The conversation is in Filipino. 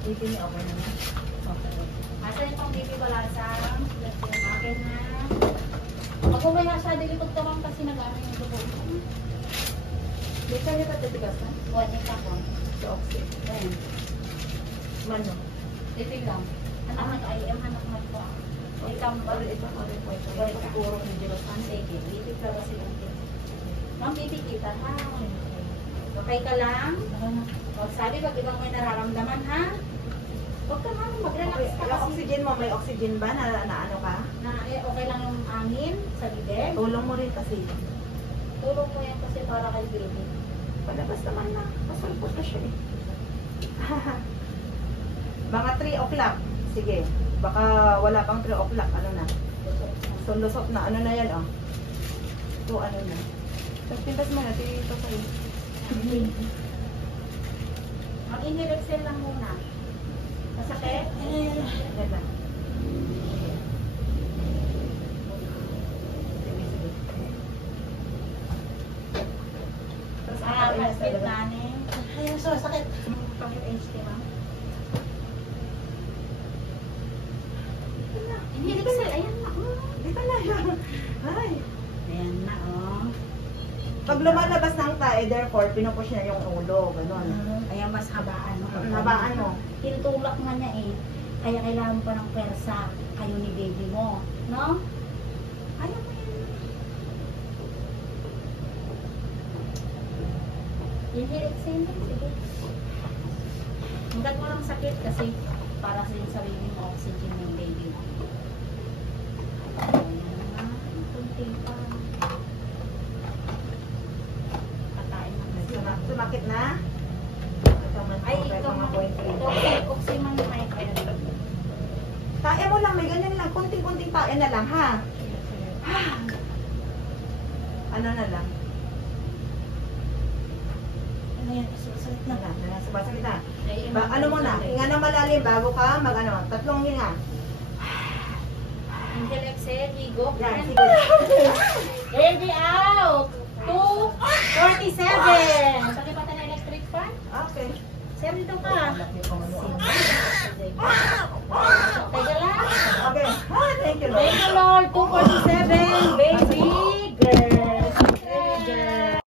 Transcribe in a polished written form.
Baby niya okay na. Okay. Asa yung baby balasang? Akin na. Ako kaya siya, dilikot ka lang kasi nag-ano yung dugo. Di ka niya patitigas na? One ita ko. Sa oxy. Ayan. Mano? Titig lang. Anak nag-IM, anak nag-po. Ikambal. Ito po ito. Ito. Siguro hindi ba? Sige, bibig ka kasi lang. Ma'am, bibig kita ha. Okay ka lang? O, sabi, pag ibang may nararamdaman ha? Huwag ka ma'am, mag-relax Okay. ka Yung kasi. oxygen mo, may oxygen ba na ano ka? Na, okay lang yung angin sa bibig. Tulong mo rin kasi. Tulong mo yan kasi para kay baby. Palabas naman na. Pasalpot na siya eh. Mga 3 o'clock. Sige. Baka wala pang 3 o'clock. Ano na? So, lusot na. Ano na yan, oh? Ito, ano na? Tapos mo na. Ito kayo. Mag-inhale lang muna. Masakit? Yan na. Tapos, Heartbeat planning. Ayun, so, sakit. Pag-HT ma'am. Inhale. Inhale exhale. Ayan na. Di ka na yan. Ay. Ayan na oh. Pag lumalabas ng tae, therefore, pinupush niya yung ulo. Ganon. Ayan, mas habaan mo. Habaan mo. Tinutulak nga niya eh. Kaya kailangan mo pa ng persa. Kayo ni baby mo. No? Ayaw mo yan. Inhale, exhale. Sige. Hanggat walang sakit kasi para sa baby mo, oxygen yung baby mo. Ayan na. Kunti pa. Katain mo na. Sumakit na? Ay, ikaw man. Oxy man may kaya. Tae mo lang, may ganyan lang. Kunting-kunting tae na lang, ha? Ano na lang? Ano yan? Susunod na. Sumasakit na. Ano mo na? Hinga na malalim bago ka mag-ano. 3 hinga. Inhale, exhale, higo. Yan, sige. Ready out! 2:47. Sakit pa tayo ng electric fan? Okay. Sir, dito ka. Teka lang. Okay. Ah, thank you, Lord. Thank you, Lord. 2:47. Base